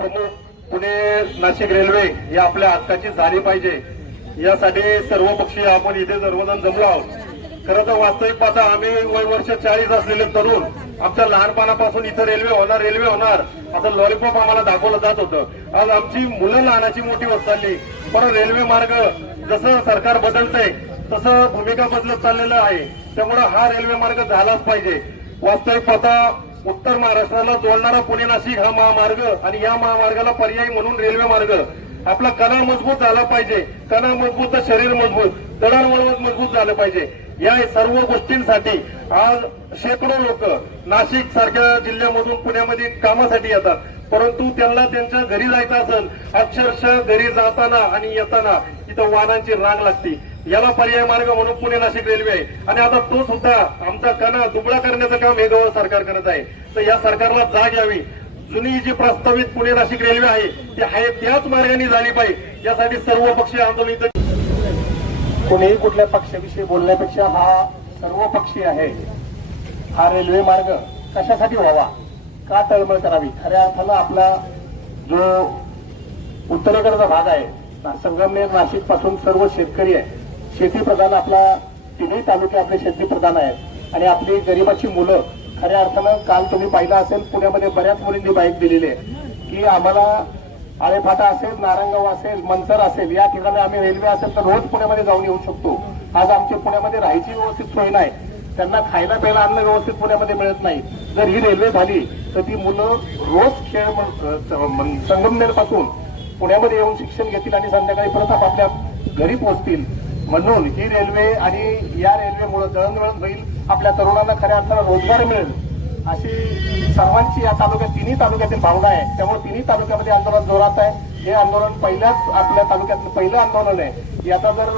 प्रमुख पुणे नाशिक रेल्वे ही आपल्या हक्काची झाली पाहिजे, यासाठी सर्व पक्षीय आपण इथे सर्वजण जमलो आहोत. खरं तर वास्तविक पाहता आम्ही वय वर्ष 40 असलेले तरुण आमच्या लहानपणापासून इथं रेल्वे होणार असं लॉलीपॉप आम्हाला दाखवलं जात होतं. आज आमची मुलं लहानाची मोठी होत चालली, पण रेल्वे मार्ग जसं सरकार बदलतंय तसं भूमिका बदलत चाललेलं आहे. त्यामुळे हा रेल्वे मार्ग झालाच पाहिजे. वास्तविक पाहता उत्तर महाराष्ट्राला जोडणारा पुणे नाशिक हा महामार्ग आणि या महामार्गाला पर्यायी म्हणून रेल्वे मार्ग आपला कणा मजबूत झाला पाहिजे. कणा मजबूत तर शरीर मजबूत, दळणवळण मजबूत झालं पाहिजे. या सर्व गोष्टींसाठी आज शेकडो लोक नाशिक सारख्या जिल्ह्यामधून पुण्यामध्ये कामासाठी येतात, परंतु त्यांना त्यांच्या घरी जायचं असेल, अक्षरशः घरी जाताना आणि येताना इथं वाहनांची रांग लागते. याला पर्याय मार्ग म्हणून पुणे नाशिक रेल्वे आहे आणि आता तो सुद्धा आमचा कणा दुबळा करण्याचं काम हे सरकार करत आहे. तर या सरकारला जाग यावी. जुनी जी प्रस्तावित पुणे नाशिक रेल्वे आहे ती आहे त्याच मार्गाने झाली पाहिजे. यासाठी सर्व पक्षीय आंदोलन इथं कोणीही कुठल्या पक्षाविषयी बोलण्यापेक्षा हा सर्व पक्षी आहे. हा रेल्वे मार्ग कशासाठी व्हावा, का तळमळ करावी. खऱ्या अर्थानं आपला जो उत्तरेकडचा भाग आहे, संगमनेर नाशिक पासून सर्व शेतकरी आहे. शेतीप्रधान आपला तिन्ही तालुके आपले शेतीप्रधान आहेत आणि आपली गरिबाची मुलं खऱ्या अर्थानं काल तुम्ही पाहिलं असेल पुण्यामध्ये बऱ्याच मुलींनी बाईक दिलेली आहे की आम्हाला आळेफाटा असेल, नारायणगाव असेल, मनसर असेल, या ठिकाणी आम्ही रेल्वे असेल तर रोज पुण्यामध्ये जाऊन येऊ शकतो. आज आमच्या पुण्यामध्ये राहायची व्यवस्थित सोय नाही, त्यांना खायला प्यायला अन्न व्यवस्थित पुण्यामध्ये मिळत नाही. जर ही रेल्वे झाली तर ती मुलं रोज संगमनेर पासून पुण्यामध्ये येऊन शिक्षण घेतील आणि संध्याकाळी परत आपापल्या घरी पोहोचतील. म्हणून ही रेल्वे आणि या रेल्वेमुळे दळणवळण होईल, आपल्या तरुणांना खऱ्या अर्थानं रोजगार मिळेल, अशी सर्वांची या तालुक्यात तिन्ही तालुक्यातील भावना आहे. त्यामुळे तिन्ही तालुक्यामध्ये आंदोलन जोरात आहे. हे आंदोलन पहिल्याच आपल्या तालुक्यातलं पहिलं आंदोलन आहे. याचा जर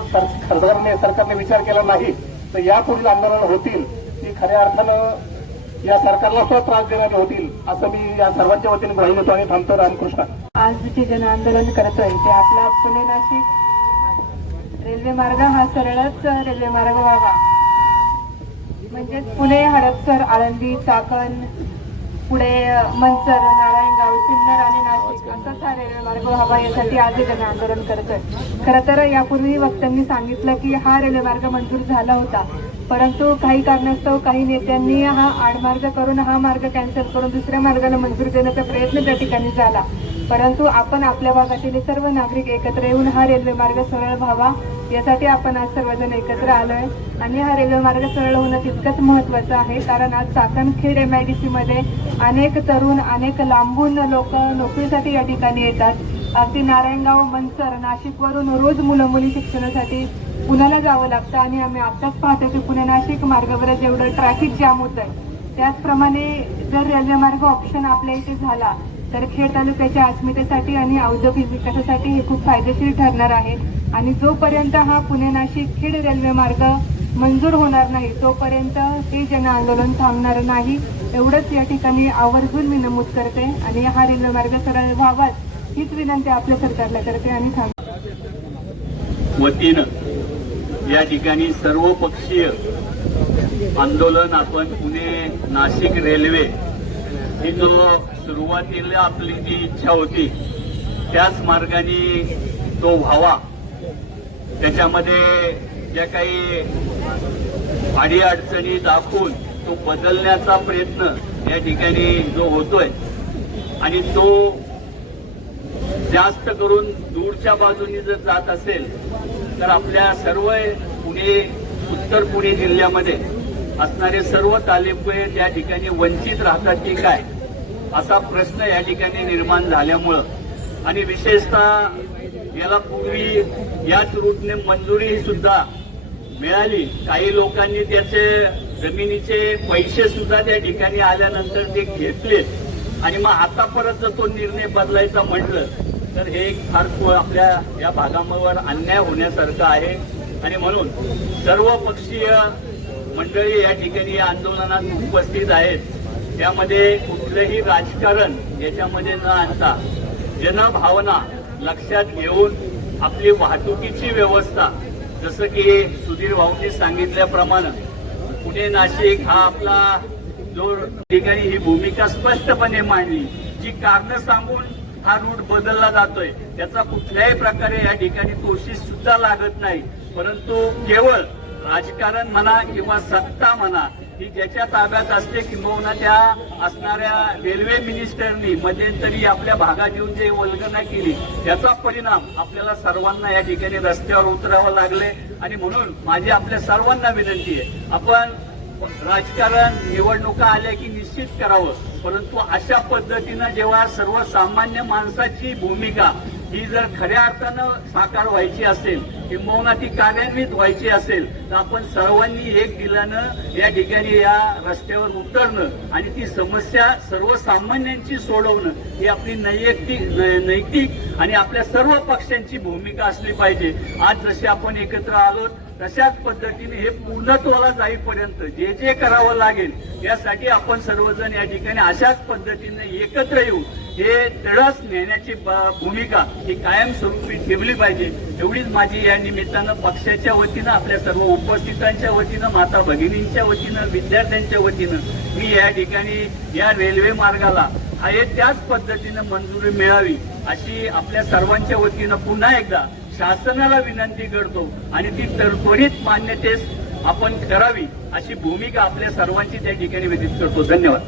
सरकारने विचार केला नाही तर यापुढील आंदोलन होतील ती खऱ्या अर्थानं या सरकारला सुद्धा त्रास देणारे होतील, असं मी या सर्वांच्या वतीने ग्राह्य होतो आणि थांबतो. रामकृष्ण. आज जे जन आंदोलन करतोय ते आपला पुणे नाशिक रेल्वे मार्ग हा सरळच रेल्वे मार्ग व्हावा, म्हणजेच पुणे हडपसर आळंदी चाकण पुढे मनसर नारायणगाव सिन्नर आणि नाशिक असाच हा रेल्वे मार्ग व्हावा, यासाठी आज हे जन आंदोलन करतोय. खरं तर यापूर्वी वक्त्यांनी सांगितलं की हा रेल्वे मार्ग मंजूर झाला होता, परंतु काही कारणास्तव काही नेत्यांनी हा आडमार्ग करून हा मार्ग कॅन्सल करून दुसऱ्या मार्गाला मंजूर देण्याचा प्रयत्न त्या ठिकाणी झाला. परंतु आपण आपल्या भागातील सर्व नागरिक एकत्र येऊन हा रेल्वे मार्ग सरळ व्हावा यासाठी आपण आज सर्वजण एकत्र आलोय. आणि हा रेल्वे मार्ग सरळ होणं तितकंच महत्वाचं आहे, कारण आज चाकणखेड MIDC मध्ये अनेक तरुण अनेक लांबून लोक नोकरीसाठी या ठिकाणी येतात. अगदी नारायणगाव मनसर नाशिकवरून रोज मुलं मुली शिक्षणासाठी पुण्याला जावं लागतं आणि आम्ही आताच पाहतो की पुणे नाशिक मार्गावर जेवढं ट्रॅफिक जाम होत आहे त्याचप्रमाणे जर रेल्वे मार्ग ऑप्शन आपल्या इथे झाला तर खेड तालुक्याच्या अस्मितेसाठी आणि औद्योगिक विकासासाठी हे खूप फायदेशीर ठरणार आहे. आणि जोपर्यंत हा पुणे नाशिक खेड रेल्वे मार्ग मंजूर होणार नाही तोपर्यंत हे जन आंदोलन थांबणार नाही, एवढंच या ठिकाणी आवर्जून मी नमूद करते. आणि हा रेल्वे मार्ग सरळ व्हावाच हीच विनंती आपल्या सरकारला करते आणि वतीनं या ठिकाणी सर्व पक्षीय आंदोलन आपण पुणे नाशिक रेल्वे ही जो सुरुवातीला आपली जी इच्छा होती त्याच मार्गाने तो व्हावा, त्याच्यामध्ये ज्या काही अडीअडचणी दाखवून तो बदलण्याचा प्रयत्न या ठिकाणी जो होतोय आणि तो जास्त करून दूरच्या बाजूने जर जात असेल तर आपल्या सर्व पुणे उत्तर पुणे जिल्ह्यामध्ये असणारे सर्व तालुके त्या ठिकाणी वंचित राहतात की काय असा प्रश्न या ठिकाणी निर्माण झाल्यामुळं आणि विशेषतः याला पूर्वी याच रूटने मंजुरी सुद्धा मिळाली. काही लोकांनी त्याचे जमिनीचे पैसे सुद्धा त्या ठिकाणी आल्यानंतर ते घेतले आणि मग आता परत जर तो निर्णय बदलायचा म्हटलं तर हे फार आपल्या या भागावर अन्याय होण्यासारखं आहे. आणि म्हणून सर्व पक्षीय मंडळी या ठिकाणी या आंदोलनात उपस्थित आहेत. त्यामध्ये कुठलंही राजकारण याच्यामध्ये न आणता जनभावना लक्षात घेऊन आपली वाहतुकीची व्यवस्था, जसं की सुधीर भाऊंनी सांगितल्याप्रमाणे पुणे नाशिक हा आपला जो ठिकाणी ही भूमिका स्पष्टपणे मांडली, जी कारणं सांगून हा रूट बदलला जातोय. त्याचा कुठल्याही प्रकारे या ठिकाणी तोशी सुद्धा लागत नाही. परंतु केवळ राजकारण म्हणा किंवा सत्ता म्हणा ही ज्याच्या ताब्यात असते, किंबहुना त्या असणाऱ्या रेल्वे मिनिस्टरनी मध्यंतरी आपल्या भागात येऊन जे वल्गना केली त्याचा परिणाम आपल्याला सर्वांना या ठिकाणी रस्त्यावर उतरावं लागले. आणि म्हणून माझी आपल्या सर्वांना विनंती आहे, आपण राजकारण निवडणुका आल्या की निश्चित करावं, परंतु अशा पद्धतीनं जेव्हा सर्वसामान्य माणसाची भूमिका ही जर खऱ्या अर्थानं साकार व्हायची असेल किंबहुना ती कार्यान्वित व्हायची असेल तर आपण सर्वांनी एक दिलानं या ठिकाणी या रस्त्यावर उतरणं आणि ती समस्या सर्वसामान्यांची सोडवणं ही आपली नैतिक आणि आपल्या सर्व पक्षांची भूमिका असली पाहिजे. आज जसे आपण एकत्र आलो तशाच पद्धतीने हे पूर्णत्वाला जाईपर्यंत जे जे करावं लागेल यासाठी आपण सर्वजण या ठिकाणी अशाच पद्धतीने एकत्र येऊन हे तळस नेण्याची भूमिका ही कायमस्वरूपी ठेवली पाहिजे. एवढीच माझी या निमित्तानं पक्षाच्या वतीनं, आपल्या सर्व उपस्थितांच्या वतीनं, माता भगिनींच्या वतीनं, विद्यार्थ्यांच्या वतीनं मी या ठिकाणी या रेल्वे मार्गाला हे त्याच पद्धतीनं मंजुरी मिळावी अशी आपल्या सर्वांच्या वतीनं पुन्हा एकदा शासनाला विनंती करतो आणि ती त्वरित मान्यतेस आपण करावी अशी भूमिका आपल्या सर्वांची त्या ठिकाणी व्यतीत करतो. धन्यवाद.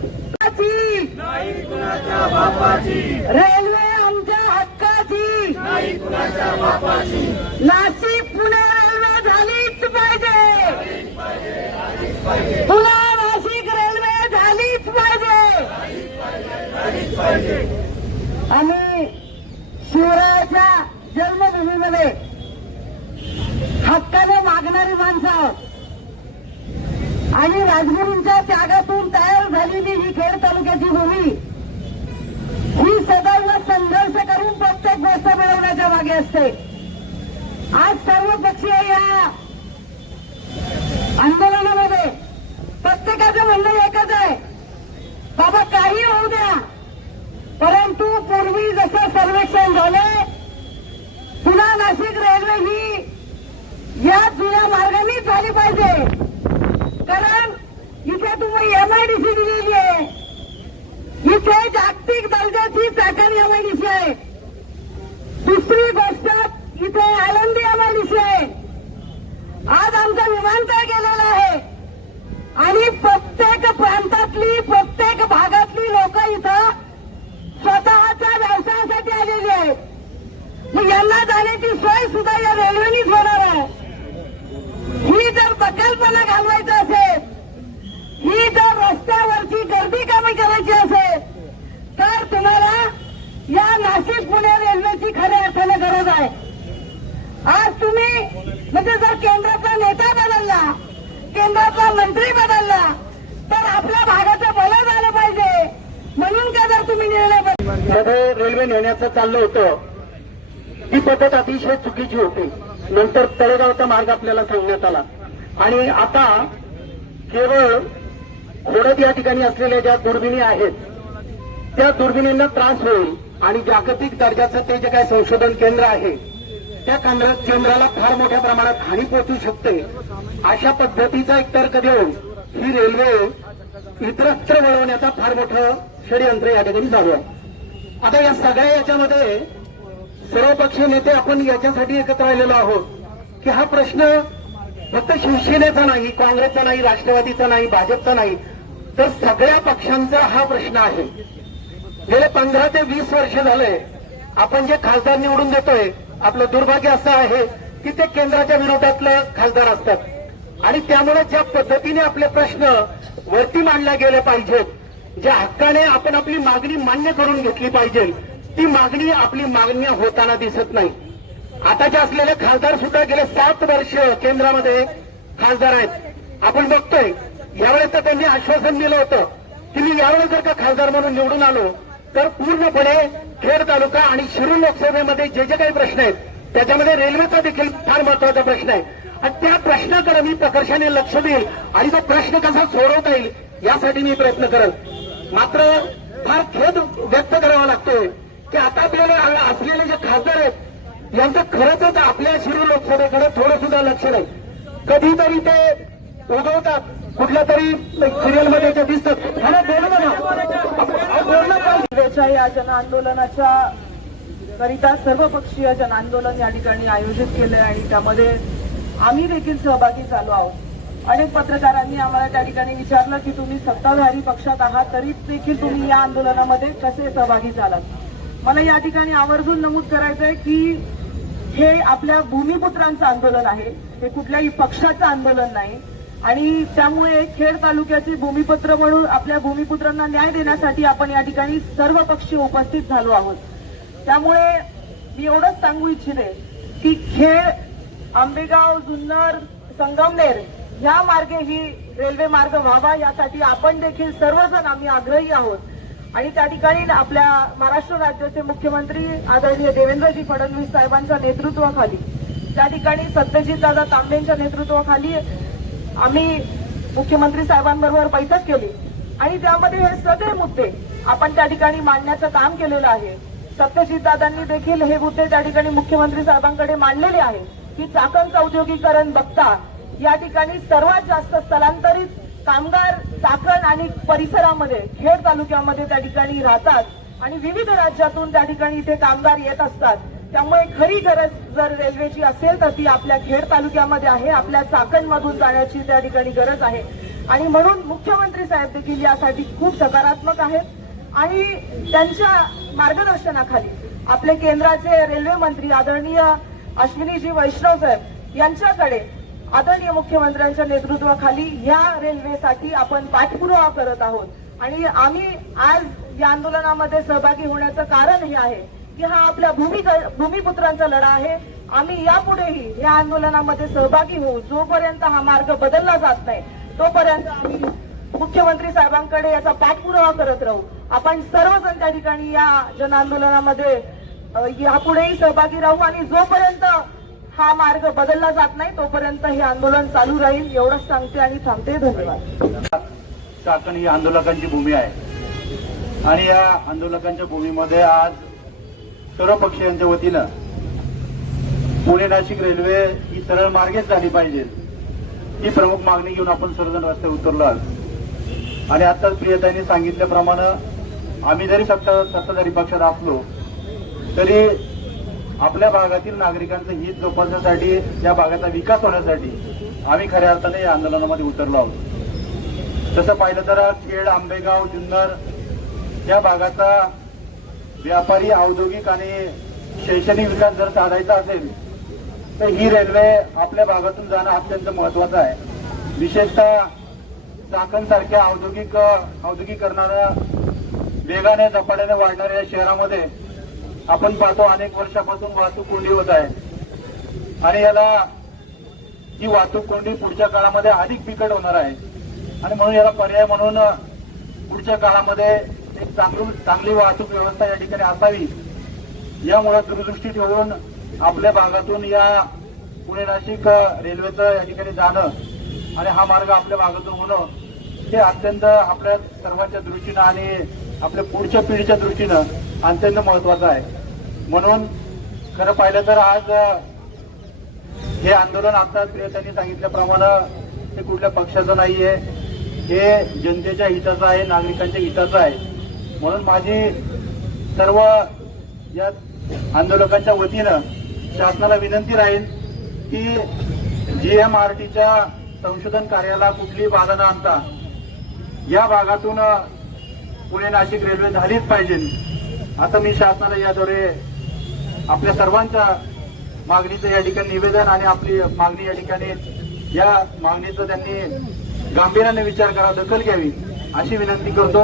रेल्वे आमच्या हक्काची, नाशिक पुणे रेल्वे झालीच पाहिजे, पुणे नाशिक रेल्वे झालीच पाहिजे. आम्ही शिवरायाच्या जन्मभूमीमध्ये हक्काने मागणारी माणसं आहोत आणि राजगुरूंच्या त्यागातून तयार झालेली ही खेड तालुक्याची भूमी ही सदैव संघर्ष करून प्रत्येक गोष्ट मिळवण्याच्या मागे असते. आज सर्व पक्षीय या आंदोलनामध्ये प्रत्येकाचं म्हणणं एकच आहे, बाबा काही होऊ द्या, परंतु पूर्वी जसं सर्वेक्षण झाले पुन्हा नाशिक रेल्वे ही या जुन्या मार्गाने झाली पाहिजे. कारण इथे तुम्ही एमआयडीसी दिलेली आहे, इथे जागतिक दर्जाची चाकण एमआयडीसी आहे. दुसरी गोष्ट इथे आळंदी एमआयडीसी आहे. आज आमचा विमानतळ गेलेला आहे आणि प्रत्येक प्रांतातली, प्रत्येक भागातली लोक इथं स्वतःच्या व्यवसायासाठी आलेली आहेत. मग यांना जाण्याची सोय सुद्धा या रेल्वेनीच होणार आहे. ही जर बकालपणा घालवायचा असेल, ही जर रस्त्यावरची गर्दी कमी करायची असेल तर तुम्हाला या नाशिक पुणे रेल्वेची खऱ्या अर्थाने गरज आहे. आज तुम्ही म्हणजे जर केंद्राचा नेता बदलला, केंद्राचा मंत्री बदलला तर आपल्या भागाचं भलं झालं पाहिजे. म्हणून का जर तुम्ही निर्णय मध्ये रेल्वे नेण्याचं चाललं होतं ती पद्धत अतिशय चुकीची होती. नंतर तळेगावचा मार्ग आपल्याला सांगण्यात आला आणि आता केवळ खोडद या ठिकाणी असलेल्या ज्या दुर्बिणी आहेत त्या दुर्बिणींना त्रास होईल आणि जागतिक दर्जाचं ते जे काही संशोधन केंद्र आहे त्या केंद्राला फार मोठ्या प्रमाणात हानी पोहोचू शकते. अशा पद्धतीचा एक तर्क देऊन ही रेल्वे इतरत्र वळवण्याचा फार मोठं षडयंत्र या ठिकाणी चालू आहे. आता या सगळ्या याच्यामध्ये सर्वपक्षीय नेते आपण याच्यासाठी एकत्र आलेलो आहोत की हा प्रश्न फक्त शिवसेनेचा नाही, काँग्रेसचा नाही, राष्ट्रवादीचा नाही, भाजपचा नाही, तर सगळ्या पक्षांचा हा प्रश्न आहे. गेले 15 ते 20 वर्ष झाले आपण जे खासदार निवडून देतोय, आपलं दुर्भाग्य असं आहे की ते केंद्राच्या विरोधातले खासदार असतात आणि त्यामुळे ज्या पद्धतीने आपले प्रश्न वरती मांडले गेले पाहिजेत, ज्या हक्काने आपण आपली मागणी मान्य करून घेतली पाहिजे, ती मागणी आपली मागणी होताना दिसत नाही. आताचे असलेले खासदार सुद्धा गेले 7 वर्ष केंद्रामध्ये खासदार आहेत. आपण बघतोय यावेळेस तर त्यांनी आश्वासन दिलं होतं की मी यावेळेस जर का खासदार म्हणून निवडून आलो तर पूर्णपणे खेड तालुका आणि शिरूर लोकसभेमध्ये जे जे काही प्रश्न आहेत त्याच्यामध्ये रेल्वेचा देखील फार महत्वाचा प्रश्न आहे आणि त्या प्रश्नाकडे मी प्रकर्षाने लक्ष देईल आणि तो प्रश्न कसा सोडवता येईल यासाठी मी प्रयत्न करेल. मात्र फार खेद व्यक्त करावा लागतोय की आता आपल्याला असलेले जे खासदार आहेत यांचं खरंच आपल्या शिरूर लोकसभेकडे थोडं सुद्धा लक्ष नाही. कधीतरी ते उगवतात, कुठल्या तरी सिरियलमध्ये ते दिसतात. बोलणं रेल्वेच्या या जन आंदोलनाच्या करिता सर्वपक्षीय जन आंदोलन या ठिकाणी आयोजित केले आणि त्यामध्ये आम्ही देखील सहभागी झालो आहोत। अनेक पत्रकारांनी आम्हाला त्या ठिकाणी विचारलं की तुम्ही सत्ताधारी पक्षात आहात तरी देखील तुम्ही या आंदोलनामध्ये कसे सहभागी झालात। मला या ठिकाणी आवर्जून नमूद करायचं आहे की हे आपल्या भूमिपुत्रांचं आंदोलन आहे, हे कुठल्याही पक्षाचं आंदोलन नाही आणि त्यामुळे खेड तालुक्याचे भूमिपुत्र म्हणून आपल्या भूमिपुत्रांना न्याय देण्यासाठी आपण या ठिकाणी सर्व पक्षी उपस्थित झालो आहोत। त्यामुळे मी एवढंच सांगू इच्छिते की खेड, आंबेगाव, जुन्नर, संगमनेर या मार्गे ही रेल्वे मार्ग व्हावा यासाठी आपण देखील सर्वजण आम्ही आग्रही आहोत आणि त्या ठिकाणी आपल्या महाराष्ट्र राज्याचे मुख्यमंत्री आदरणीय देवेंद्रजी फडणवीस साहेबांच्या नेतृत्वाखाली त्या ठिकाणी सत्यजितदादा तांबेंच्या नेतृत्वाखाली आम्ही मुख्यमंत्री साहेबांबरोबर बैठक केली आणि त्यामध्ये हे सगळे मुद्दे आपण त्या ठिकाणी मांडण्याचं काम केलेलं आहे। सत्यजितदादांनी देखील हे मुद्दे त्या ठिकाणी मुख्यमंत्री साहेबांकडे मांडलेले आहे की चाकणचं औद्योगिकरण बघता या ठिकाणी सर्वात जास्त स्थलांतरित कामगार चाकण आणि परिसरामध्ये खेड तालुक्यामध्ये त्या ठिकाणी राहतात आणि विविध राज्यातून त्या ठिकाणी इथे कामगार येत असतात। त्यामुळे खरी गरज जर रेल्वेची असेल तर ती आपल्या खेड तालुक्यामध्ये आहे, आपल्या चाकणमधून जाण्याची त्या ठिकाणी गरज आहे आणि म्हणून मुख्यमंत्री साहेब देखील यासाठी खूप सकारात्मक आहेत आणि त्यांच्या मार्गदर्शनाखाली आपले केंद्राचे रेल्वे मंत्री आदरणीय अश्विनीजी वैष्णव साहेब यांच्याकडे आदरणीय मुख्यमंत्र्यांच्या नेतृत्वाखाली या रेल्वेसाठी आपण पाठपुरावा करत आहोत आणि आम्ही आज या आंदोलनामध्ये सहभागी होण्याचं कारण हे आहे की हा आपल्या भूमिपुत्रांचा लढा आहे। आम्ही यापुढेही या आंदोलनामध्ये सहभागी होऊ, जोपर्यंत हा मार्ग बदलला जात नाही तोपर्यंत आम्ही मुख्यमंत्री साहेबांकडे याचा पाठपुरावा करत राहू। आपण सर्वजण त्या ठिकाणी या जन आंदोलनामध्ये यापुढेही सहभागी राहू आणि जोपर्यंत हा मार्ग बदलला जात नाही तोपर्यंत हे आंदोलन चालू राहील एवढंच सांगते आणि थांबते। धन्यवाद। चाकण ही आंदोलकांची भूमी आहे आणि या आंदोलकांच्या भूमीमध्ये आज सर्व पक्षीयांच्या वतीनं पुणे नाशिक रेल्वे ही सरळ मार्गेच झाली पाहिजे ही प्रमुख मागणी घेऊन आपण सर्वजण रस्त्यावर उतरलो आहोत आणि आताच प्रियताईंनी सांगितल्याप्रमाणे आम्ही जरी सत्ताधारी पक्षात असलो तरी आपल्या भागातील नागरिकांचं हित जोपासण्यासाठी, या भागाचा विकास होण्यासाठी आम्ही खऱ्या अर्थाने या आंदोलनामध्ये उतरलो आहोत। तसं पाहिलं तर खेड, आंबेगाव, जुन्नर या भागाचा व्यापारी, औद्योगिक आणि शैक्षणिक विकास जर साधायचा असेल तर ही रेल्वे आपल्या भागातून जाणं अत्यंत महत्वाचं आहे। विशेषतः चाकण सारख्या औद्योगिकरणानं वेगाने झपाट्याने वाढणाऱ्या या शहरामध्ये आपण पाहतो अनेक वर्षापासून वाहतूक कोंडी होत आहे आणि याला ही वाहतूक कोंडी पुढच्या काळामध्ये अधिक बिकट होणार आहे आणि म्हणून याला पर्याय म्हणून पुढच्या काळामध्ये एक चांगली वाहतूक व्यवस्था या ठिकाणी असावी यामुळे दूरदृष्टी ठेवून आपल्या भागातून या पुणे नाशिक रेल्वेचं या ठिकाणी जाणं आणि हा मार्ग आपल्या भागातून होणं हे अत्यंत आपल्या सर्वांच्या दृष्टीनं आणि आपल्या पुढच्या पिढीच्या दृष्टीनं अत्यंत महत्वाचं आहे। म्हणून खरं पाहिलं तर आज हे आंदोलन आता प्रियतांनी सांगितल्याप्रमाणे हे कुठल्या पक्षाचं नाहीये, हे जनतेच्या हिताचं आहे, नागरिकांच्या हिताचं आहे। म्हणून माझी सर्व या आंदोलकांच्या वतीनं शासनाला विनंती राहील की GMRTच्या संशोधन कार्याला कुठलीही बाधा न आणता या भागातून पुणे नाशिक रेल्वे झालीच पाहिजे। आता मी शासनाला याद्वारे आपल्या सर्वांच्या मागणीचं या ठिकाणी निवेदन आणि आपली मागणी या ठिकाणी या मागणीचं त्यांनी गांभीर्याने विचार करावा, दखल घ्यावी अशी विनंती करतो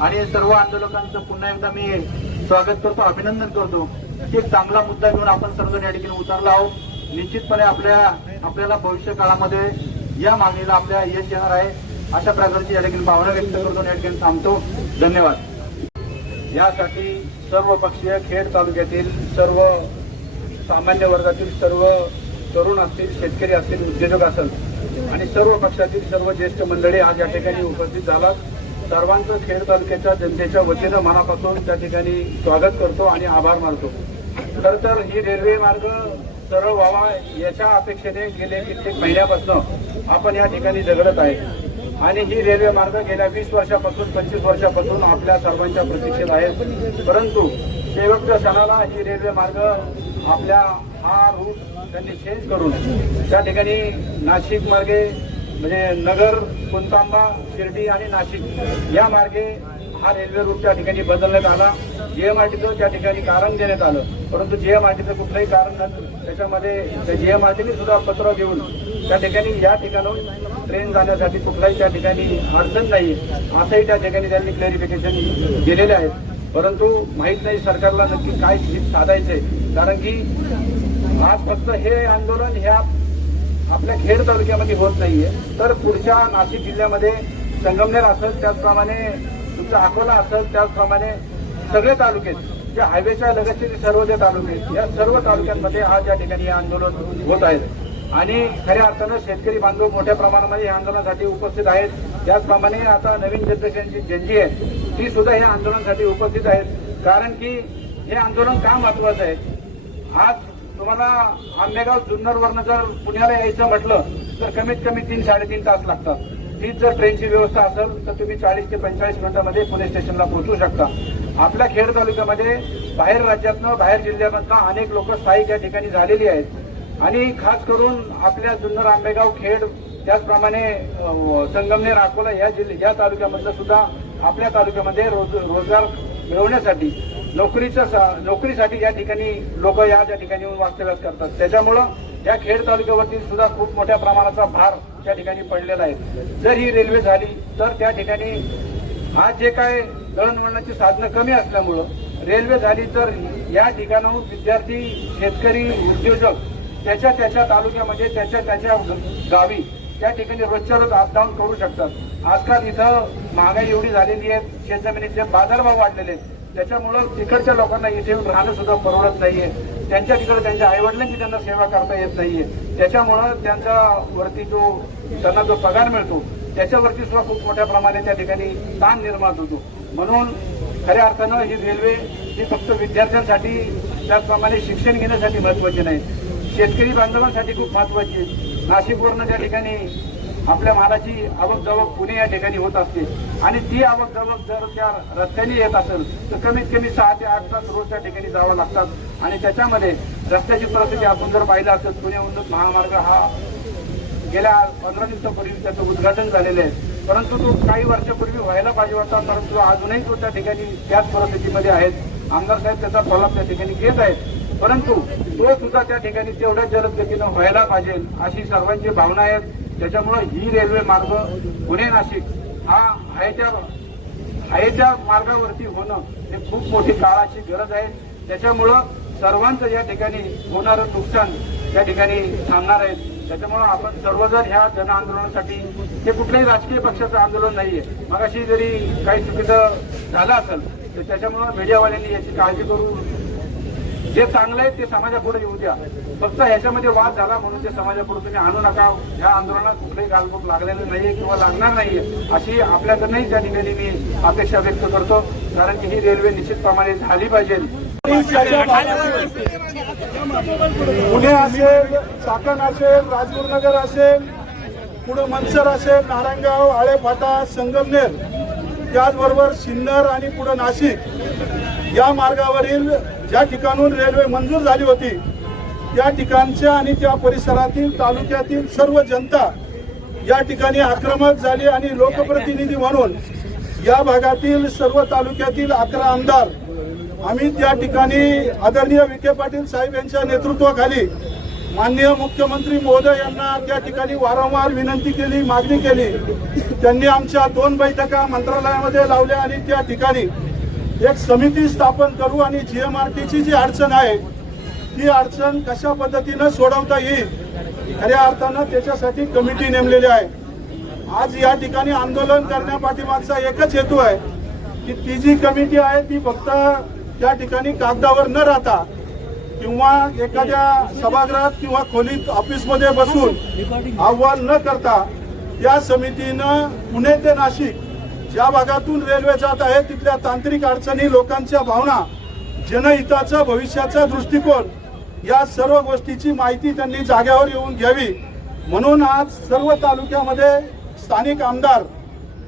आणि सर्व आंदोलकांचं पुन्हा एकदा मी स्वागत करतो, अभिनंदन करतो की एक चांगला मुद्दा घेऊन आपण सर्वजण या ठिकाणी उतरलो आहोत। निश्चितपणे आपल्याला भविष्य काळामध्ये या मागणीला आपल्या यश येणार आहे अशा प्रकारची या ठिकाणी भावना व्यक्त करतो या ठिकाणी थांबतो। धन्यवाद। यासाठी सर्व पक्षीय खेड तालुक्यातील सर्व सामान्य वर्गातील सर्व तरुण असतील, शेतकरी असतील, उद्योजक असतील आणि सर्व पक्षातील सर्व ज्येष्ठ मंडळी आज या ठिकाणी उपस्थित झालात। सर्वांचं खेड तालुक्याच्या जनतेच्या वतीनं मनापासून त्या ठिकाणी स्वागत करतो आणि आभार मानतो। खरं तर ही रेल्वे मार्ग सरळ व्हावा याच्या अपेक्षेने गेले कित्येक महिन्यापासून आपण या ठिकाणी झगडत आहे आणि ही रेल्वे मार्ग गेल्या 20 वर्षापासून 25 वर्षापासून आपल्या सर्वांच्या प्रतीक्षेत आहे। परंतु शेवटच्या क्षणाला ही रेल्वे मार्ग आपल्या हा रूट त्यांनी चेंज करून त्या ठिकाणी नाशिक मार्गे म्हणजे नगर, कुंतांबा, शिर्डी आणि नाशिक या मार्गे हा रेल्वे रूट त्या ठिकाणी बदलण्यात आला. जीएमआरटीचं त्या ठिकाणी कारण देण्यात आलं, परंतु जीएमआरटीचं कुठलंही कारण नव्हतं. त्याच्यामध्ये जीएमआरटीने सुद्धा पत्र घेऊन त्या ठिकाणी या ठिकाणाहून ट्रेन जाण्यासाठी कुठलाही त्या ठिकाणी अडचण नाही असंही त्या ठिकाणी त्यांनी क्लॅरिफिकेशन दिलेले आहेत. परंतु माहीत नाही सरकारला नक्की काय साधायचंय, कारण की आज फक्त हे आंदोलन ह्या आपल्या खेड तालुक्यामध्ये होत नाहीये, तर पुढच्या नाशिक जिल्ह्यामध्ये संगमनेर असेल, त्याचप्रमाणे तुमचं अकोला असेल, त्याचप्रमाणे सगळे तालुके जे हायवेच्या लगतचे सर्व जे तालुके या सर्व तालुक्यांमध्ये आज या ठिकाणी हे आंदोलन होत आहेत. आणि खऱ्या अर्थानं शेतकरी बांधव मोठ्या प्रमाणामध्ये या आंदोलनासाठी उपस्थित आहेत. त्याचप्रमाणे आता नवीन जनरेशनची जनजी आहे ती सुद्धा या आंदोलनासाठी उपस्थित आहेत. कारण की हे आंदोलन का महत्वाचं आहे, आज तुम्हाला आंबेगाव जुन्नरवरनं जर पुण्याला यायचं म्हटलं तर कमीत कमी 3-3.5 तास लागतात. तीच जर ट्रेनची व्यवस्था असेल तर तुम्ही 40 ते 45 मिनिटांमध्ये पुणे स्टेशनला पोहोचू शकता. आपल्या खेड तालुक्यामध्ये बाहेर राज्यातनं, बाहेर जिल्ह्यामधनं अनेक लोक स्थायिक या ठिकाणी झालेली आहेत. आणि खास करून आपल्या जुन्नर, आंबेगाव, खेड, त्याचप्रमाणे संगमनेर, अकोला या तालुक्यामधलं सुद्धा आपल्या तालुक्यामध्ये रोजगार मिळवण्यासाठी नोकरीसाठी या ठिकाणी लोक या ठिकाणी येऊन वास्तव्यास करतात. त्याच्यामुळं या खेड तालुक्यावरती सुद्धा खूप मोठ्या प्रमाणाचा भार त्या ठिकाणी पडलेला आहे. जर ही रेल्वे झाली तर त्या ठिकाणी आज जे काय दळणवळणाची साधनं कमी असल्यामुळं रेल्वे झाली तर या ठिकाणाहून विद्यार्थी, शेतकरी, उद्योजक त्याच्या तालुक्यामध्ये त्याच्या गावी त्या ठिकाणी रोजच्या रोज अपडाऊन करू शकतात. आजकाल इथं महागाई एवढी झालेली आहे, शेतजमिनीचे बाजारभाव वाढलेले आहेत, त्याच्यामुळं तिकडच्या लोकांना इथे येऊन राहणं सुद्धा परवडत नाहीये. त्यांच्या तिकडे त्यांच्या आईवडिलांची त्यांना सेवा करता येत नाहीये. त्याच्यामुळं त्यांचा वरती त्यांना जो पगार मिळतो त्याच्यावरती सुद्धा खूप मोठ्या प्रमाणात त्या ठिकाणी ताण निर्माण होतो. म्हणून खऱ्या अर्थानं ही रेल्वे ही फक्त विद्यार्थ्यांसाठी, त्याचप्रमाणे शिक्षण घेण्यासाठी महत्वाची नाही, शेतकरी बांधवांसाठी खूप महत्वाची आहे. नाशिकवरनं त्या ठिकाणी आपल्या मालाची आवक जावक पुणे या ठिकाणी होत असते आणि ती आवक जावक जर त्या रस्त्याने येत असेल तर कमीत कमी 6 ते 8 तास रोज त्या ठिकाणी जावं लागतात. आणि त्याच्यामध्ये रस्त्याची परिस्थिती आपण जर पाहिलं असेल, पुणे उन्नत महामार्ग हा गेल्या 15 दिवसापूर्वी त्याचं उद्घाटन झालेलं आहे, परंतु तो काही वर्षापूर्वी व्हायला पाहिजे होता, परंतु अजूनही तो त्या ठिकाणी त्याच परिस्थितीमध्ये आहेत. आमदार साहेब त्याचा फॉलोअप त्या ठिकाणी घेत आहेत, परंतु तो सुद्धा त्या ठिकाणी तेवढ्या जलद गतीनं व्हायला पाहिजे अशी सर्वांची भावना आहे. त्याच्यामुळे ही रेल्वे मार्ग पुणे नाशिक हा हायच्या मार्गावरती होणं हे खूप मोठी काळाची गरज आहे. त्याच्यामुळं सर्वांचं या ठिकाणी होणारं नुकसान त्या ठिकाणी थांबणार आहे. त्याच्यामुळं आपण सर्वजण ह्या जन आंदोलनासाठी, हे कुठल्याही राजकीय पक्षाचं आंदोलन नाहीये, मगाशी जरी काही चुकीचं झालं असेल तर त्याच्यामुळं मीडियावाल्यांनी याची काळजी करू, जे चांगलं आहे ते समाजापुढे येऊ द्या. फक्त ह्याच्यामध्ये वाद झाला म्हणून ते समाजापुढे तुम्ही आणू नका. या आंदोलनात कुठलंही गालबोट लागलेलं नाहीये किंवा लागणार नाहीये अशी आपल्याकडनंही त्या ठिकाणी मी अपेक्षा व्यक्त करतो, कारण की ही रेल्वे निश्चितप्रमाणे झाली पाहिजे. पुणे असेल, चाकण असेल, राजगुरुनगर असेल, पुढे मनसर असेल, नारायणगाव, आळेफाटा, संगमनेर, त्याचबरोबर सिन्नर आणि पुढे नाशिक या मार्गावरील ज्या ठिकाणून रेल्वे मंजूर झाली होती त्या ठिकाणच्या आणि त्या परिसरातील तालुक्यातील सर्व जनता या ठिकाणी आक्रमक झाली आणि लोकप्रतिनिधी म्हणून या भागातील सर्व तालुक्यातील 11 आमदार आम्ही त्या ठिकाणी आदरणीय विखे पाटील साहेब यांच्या नेतृत्वाखाली माननीय मुख्यमंत्री महोदय यांना त्या ठिकाणी वारंवार विनंती केली, मागणी केली. त्यांनी आमच्या 2 बैठका मंत्रालयामध्ये लावल्या आणि त्या ठिकाणी एक समिती स्थापन करू आणि जीएमआरटीची जी अडचण आहे ती अडचण कशा पद्धतीनं सोडवता येईल खऱ्या अर्थानं त्याच्यासाठी कमिटी नेमलेली आहे. आज या ठिकाणी आंदोलन करण्यापाठीमागचा एकच हेतू आहे की ती जी कमिटी आहे ती फक्त त्या ठिकाणी कागदावर न राहता किंवा एखाद्या सभागृहात किंवा खोलीत ऑफिसमध्ये बसून अहवाल न करता त्या समितीनं पुणे ते नाशिक ज्या भागातून रेल्वे जात आहे तिथल्या तांत्रिक अडचणी, लोकांच्या भावना, जनहिताचा भविष्याचा दृष्टिकोन या सर्व गोष्टीची माहिती त्यांनी जाग्यावर येऊन घ्यावी म्हणून आज सर्व तालुक्यामध्ये स्थानिक आमदार,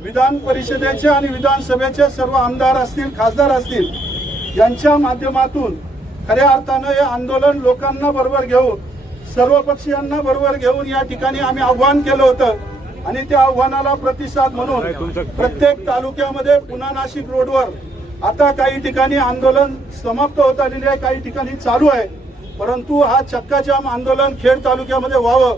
विधान परिषदेचे आणि विधानसभेचे सर्व आमदार असतील, खासदार असतील, यांच्या माध्यमातून खऱ्या अर्थानं हे आंदोलन लोकांना बरोबर घेऊन सर्व पक्षीयांना बरोबर घेऊन या ठिकाणी आम्ही आव्हान केलं होतं आणि त्या आव्हानाला प्रतिसाद म्हणून प्रत्येक तालुक्यामध्ये पुन्हा नाशिक रोडवर आता काही ठिकाणी आंदोलन समाप्त होत आलेले आहे, काही ठिकाणी चालू आहे. परंतु हा चक्काजाम आंदोलन खेड तालुक्यामध्ये व्हावं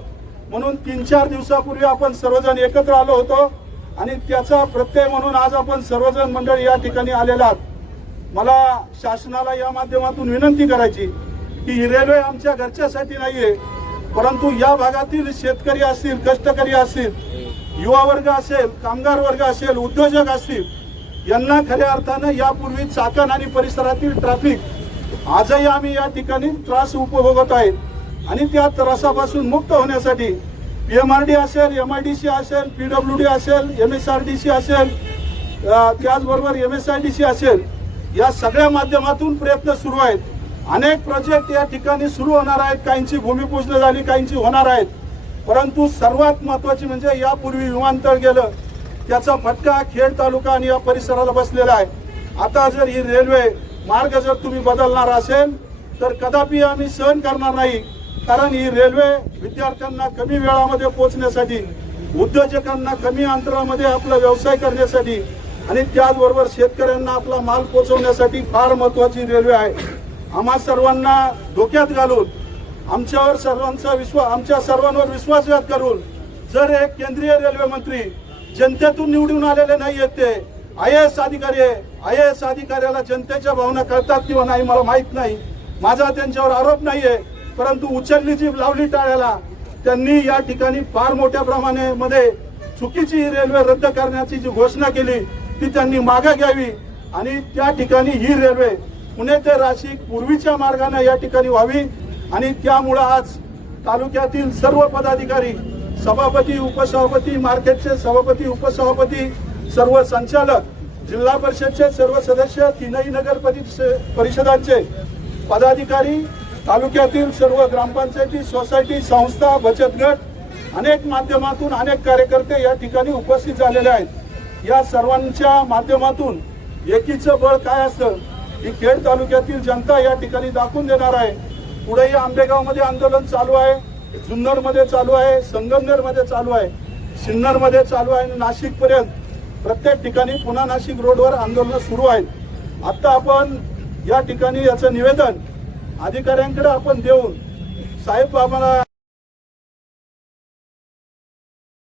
म्हणून 3-4 दिवसापूर्वी आपण सर्वजण एकत्र आलो होतो आणि त्याचा प्रत्यय म्हणून आज आपण सर्वजण मंडळी या ठिकाणी आलेला आहात. मला शासनाला या माध्यमातून विनंती करायची की ही रेल्वे आमच्या घरच्यासाठी नाहीये, परंतु या भागातील शेतकरी असतील, कष्टकरी असतील, युवा वर्ग असेल, कामगार वर्ग असेल, उद्योजक असतील, यांना खऱ्या अर्थानं यापूर्वी चाकण आणि परिसरातील ट्रॅफिक आजही आम्ही या ठिकाणी त्रास उपभोगत आहेत आणि त्या त्रासापासून मुक्त होण्यासाठी PMRD असेल, MIDC असेल, PWD असेल, MSRDC असेल, त्याचबरोबर MSIDC असेल, या सगळ्या माध्यमातून प्रयत्न सुरू आहेत. अनेक प्रोजेक्ट या ठिकाणी सुरू होणार आहेत, काहींची भूमिपूजन झाली, काहींची होणार आहेत. परंतु सर्वात महत्वाची म्हणजे यापूर्वी विमानतळ गेलं, त्याचा फटका खेड तालुका आणि या परिसराला बसलेला आहे. आता जर ही रेल्वे मार्ग जर तुम्ही बदलणार असेल तर कदापि आम्ही सहन करणार नाही, कारण ही रेल्वे विद्यार्थ्यांना कमी वेळामध्ये पोहोचण्यासाठी, उद्योजकांना कमी अंतरामध्ये आपला व्यवसाय करण्यासाठी आणि त्याचबरोबर शेतकऱ्यांना आपला माल पोहोचवण्यासाठी फार महत्वाची रेल्वे आहे. आम्हा सर्वांना धोक्यात घालून आमच्या सर्वांवर विश्वासघात करून जर एक केंद्रीय रेल्वे मंत्री जनतेतून निवडून आलेले नाही आहेत, ते IAS अधिकारी आहे, IAS अधिकाऱ्याला जनतेच्या भावना कळतात किंवा नाही मला माहित नाही, माझा त्यांच्यावर आरोप नाहीये, परंतु उचलली जी लावली टाळ्याला त्यांनी या ठिकाणी फार मोठ्या प्रमाणामध्ये चुकीची ही रेल्वे रद्द करण्याची जी घोषणा केली ती त्यांनी मागे घ्यावी आणि त्या ठिकाणी ही रेल्वे पुणे ते नाशिक पूर्वीच्या मार्गाने या ठिकाणी व्हावी. आणि त्यामुळं आज तालुक्यातील सर्व पदाधिकारी, सभापती, उपसभापती, मार्केटचे सभापती, उपसभापती, सर्व संचालक, जिल्हा परिषदचे सर्व सदस्य, 3ही नगर परिषदांचे पदाधिकारी, तालुक्यातील सर्व ग्रामपंचायती, सोसायटी, संस्था, बचत गट, अनेक माध्यमातून अनेक कार्यकर्ते या ठिकाणी उपस्थित झालेले आहेत. या सर्वांच्या माध्यमातून एकीचं बळ काय असतं ही खेड तालुक्यातील जनता या ठिकाणी दाखवून देणार आहे. पुढेही आंबेगावमध्ये आंदोलन चालू आहे, जुन्नरमध्ये चालू आहे, संगमनेरमध्ये चालू आहे, सिन्नरमध्ये चालू आहे आणि नाशिकपर्यंत प्रत्येक ठिकाणी पुन्हा नाशिक रोडवर आंदोलन सुरू आहेत. आता आपण या ठिकाणी याचं निवेदन अधिकाऱ्यांकडे आपण देऊन साहेब आम्हाला